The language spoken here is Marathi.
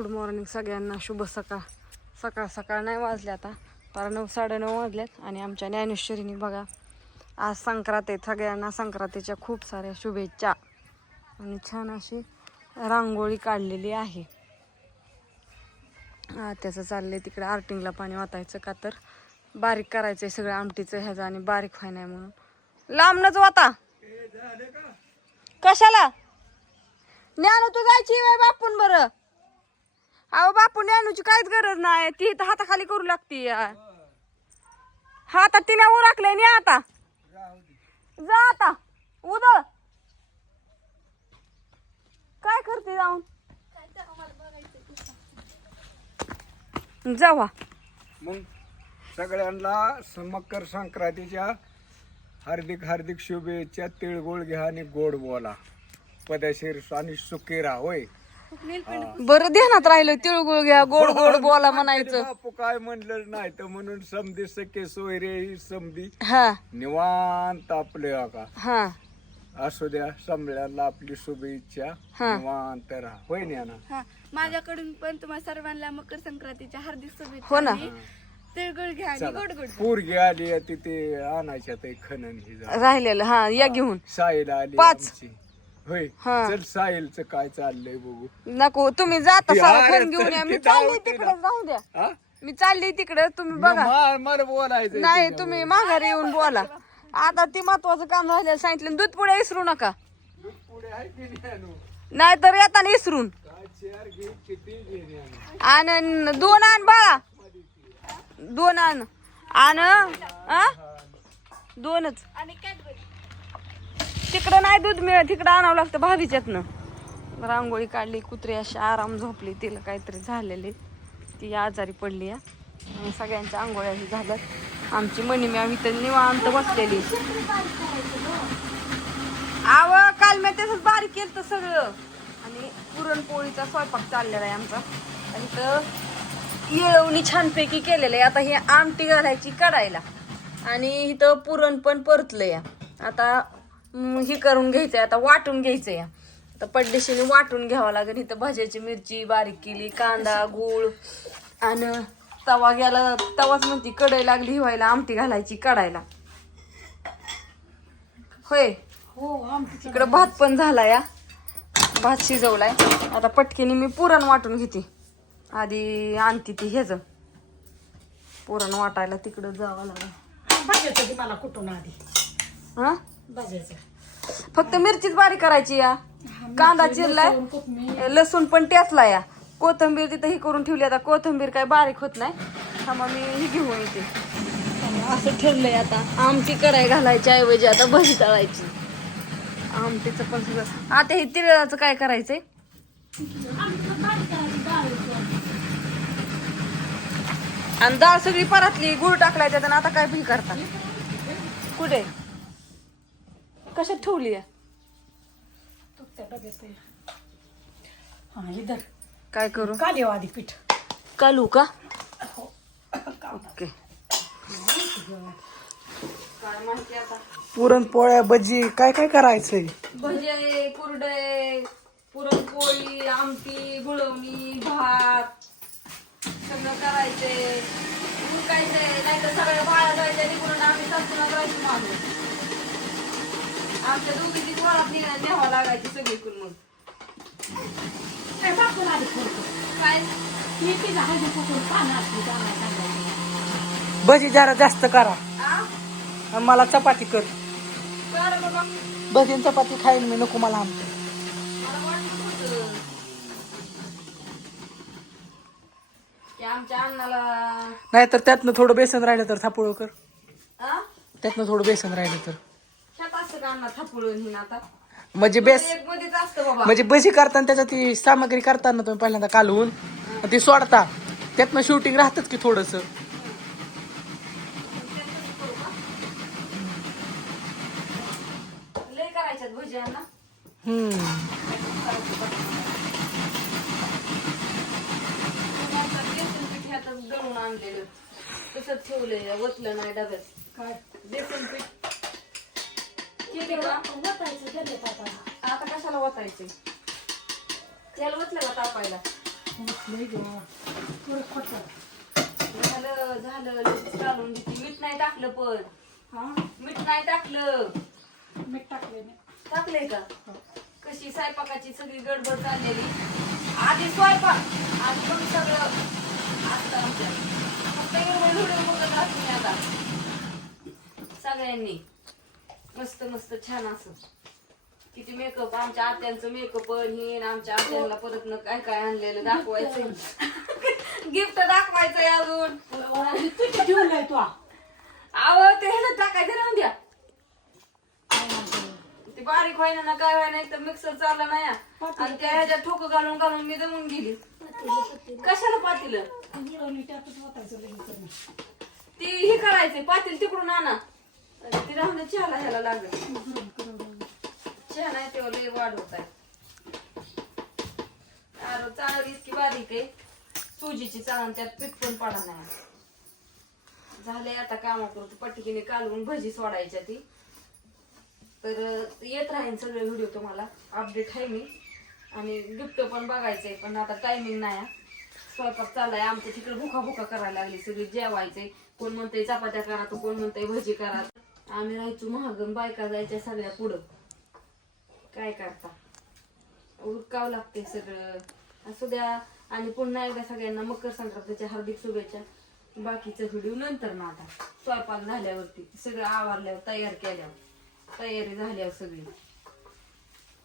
गुड मॉर्निंग सगळ्यांना. शुभ सकाळ. सकाळ सकाळ नाही वाजले आता, तर 9 साडेनऊ वाजल्यात. आणि आमच्या ज्ञानेश्वरीने बघा आज संक्रांत आहे. सगळ्यांना संक्रांतीच्या खूप साऱ्या शुभेच्छा. आणि छान अशी रांगोळी काढलेली आहे. त्याचं चाललंय तिकडे आर्टिंगला पाणी वाटायचं का तर बारीक करायचंय सगळं आमटीचं ह्याचं, आणि बारीक व्हाय नाही म्हणून लांबनच वाता. कशाला ज्ञानू तू जायची बाय बापून? बरं अहो बापू ज्ञानूची काहीच गरज नाही, ती तर हाताखाली करू लागती. हातात तिने उरकलंय नाही. आता जा आता उदळ. काय करते जाऊन? जावा मग सगळ्यांना मकर संक्रांतीच्या हार्दिक हार्दिक शुभेच्छा. तिळगुळ घ्या आणि गोड बोला. पदशीर आणि सुखी राहा. होय बरं ध्यानात राहिलं. तिळगुळ घ्या गोड गोड बोला म्हणायचं. बापू काय म्हणलं नाही तर म्हणून समधी सखे सोयरे ही समधी हा निवांत आपले का हा असू द्या. समळ्याला आपली शुभेच्छा. हा. निवांत राहा. होय ना. माझ्याकडून पण तुम्हा सर्वांना मकर संक्रांतीच्या हार्दिक शुभेच्छा. हो ना. तिळगुळ घ्या आणि गोड गोड. पोरगी आली तिथे आणायच्या ते खनन ही राहिलेलं. हा या घेऊन. साईल आली 5. आमची. होय हा. चल साहिलचं काय चाललंय बघू. नको तुम्ही जाता ती सारं आहे फोन घेऊन या. तर मी ती चालली धावते तिकडे. ना. जाऊ द्या. हा? मी चालली तिकडे. तुम्ही बघा. मला बोलायचं नाही तुम्ही माघारी येऊन बोला. आता ती महत्वाचं काम राहिलेलं सांगितलं. दूध पुढे विसरू नका, पुढे आहे की नाही आणू? नाहीतर येताना विसरून. काय चेअर घे किती घे आणू? आणि 2 आण बाळा. 2 आण. आ 2च. आणि कॅडबरी. तिकडं नाही दूध मिळत, तिकडं आणावं लागतं भावीच्यातनं. रांगोळी काढली. कुत्री अशी आराम झोपली. तिला काहीतरी झालेली, ती आजारी पडली आहे. आणि सगळ्यांच्या आंघोळ्याही झाल्यात. आमची मनी मॅम इथं निवांत बसलेली. आव काल मी तसंच बारीक केलं तर सगळं. आणि पुरणपोळीचा स्वयंपाक चाललेला आहे आमचा. आणि इथं येळवणी छानपैकी केलेलं आहे. आता ही आमटी घालायची कढायला. आणि इथं पुरण पण परतलंय. आता हे करून घ्यायचंय, आता वाटून घ्यायचंय. आता पड्डेशीने वाटून घ्यावं लागेल. इथं भाज्याची मिरची बारीक केली, कांदा गूळ. आणि तवा गेला. तवाच म्हणती कढई लागली हिवायला. आमटी घालायची कढायला. होय इकडं भात पण झाला या. भात शिजवलाय. आता पटकीने मी पुरण वाटून घेते. आधी आणते ती ह्याच पुरण वाटायला तिकडं जावं लागेल. भाज्याचं मला कुठून आधी हा भाज्याचं फक्त मिरचीच बारीक करायची या. कांदा चिरलाय, लसूण पण टेचला या. कोथिंबीर तिथं ही करून ठेवली. आता कोथिंबीर काय बारीक होत नाही. थांबा मी ही घेऊन येते. असं ठरलंय. आता आमटी कढाई घालायची ऐवजी आता भजी तळायची. आमटीचं पण सगळं. आता हे तिळाचं काय करायचंय? आणि डाळ सगळी परतली, गुळ टाकलाय त्यात. आता काय भी करता? कुठे कशात ठेवली आहे? हा इधर काय करू? कालेव आधी पीठ कालू का? ओके. काय माहिती आता. पुरणपोळ्या भजी काय काय करायचंय? भजे, कुरडे, पुरणपोळी, आमटी, गुळवणी, भात सगळं करायचंय. उरकायचंय. नाही तर सगळ्या बाळा जायच्या निघून आम्ही सासूना जायचं मागून. आमच्या दोघीची पोळात न्यावं लागायची सगळीकडून. मग काय भजी जरा जास्त करा. आ? आणि मला चपाती कर. कर बाबा. भजी आणि चपाती खाईन मी. नको मला आमचं. मला वाटत होतं की आमच्या अण्णाला. नाहीतर त्यातनं थोडं बेसन राहिलं तर थापुळ कर. आ? त्यातनं थोडं बेसन राहिलं तर शेत असतं का अण्णा थापळून हिन आता? म्हणजे बेस एक मध्येच असतं बाबा. म्हणजे भजी करताना त्याच्यात ती सामग्री करताना तुम्ही पहिल्यांदा कालवून ती सोडता. त्यातनं शूटिंग राहतच की थोडस. लय करायच्यात भजी अण्णा. दळून आणलेलं तसंच ठेवलंय. वतलं नाही डब्यात. काय बेसन पीठ किती का? आता कशाला वतायचे? त्याला वतलं का तापायला? झालं लगेच काढून घेतली. मीठ नाही टाकलं पण मीठ नाही टाकलं. टाकलंय का? कशी स्वयंपाकाची सगळी गडबड चाललेली. आधी स्वयंपाक आणि मग सगळं असतं आमच्या. फक्त एवढं व्हिडिओ बघत असतो मी आता सगळ्यांनी. मस्त मस्त छान असं किती मेकअप आमच्या आत्यांचं मेकअप हे आमच्या आत्यांना परत न काय काय आणलेलं दाखवायचं. गिफ्ट दाखवायचंय अजून. अहो ते ह्याला टाकायचं राहून द्या. ते बारीक व्हायना ना काय व्हाय नाही तर मिक्सर चालला नाही आणि त्या ह्याच्यात ठोकं घालून घालून मी दमून गेली. कशाला पातील ती हे करायचे पातील तिकडून आणा. ती राहून दे. चहाला ह्याला लागत चहा नाही तेव्हा लय वाढवत आहे. चाळण इतकी बारीक आहे सुजीची चाळण त्यात पीठ पण पडा नाही. झाले आता काम करतो पटकीने कालवून भजी सोडायच्या ती. तर येत राहीन सगळे व्हिडिओ तुम्हाला अपडेट आहे मी. आणि गिफ्ट पण बघायचंय पण आता टायमिंग नाही. स्वयंपाक चाललाय आमच्या तिकडे भुका भुका करायला लागली सगळी जेवायचे. कोण म्हणतंय चपात्या करा तर कोण म्हणतंय भजी करा. आम्ही राहायचो महागण बायका जायच्या सगळ्या पुढं. काय करता उरकावं लागते सगळं. असू द्या. आणि पुन्हा एकदा सगळ्यांना मकर संक्रांतीच्या हार्दिक शुभेच्छा. बाकीचं व्हिडिओ नंतर ना आता स्वयंपाक झाल्यावरती सगळं आवरल्यावर तयार केल्यावर तयारी झाल्यावर सगळी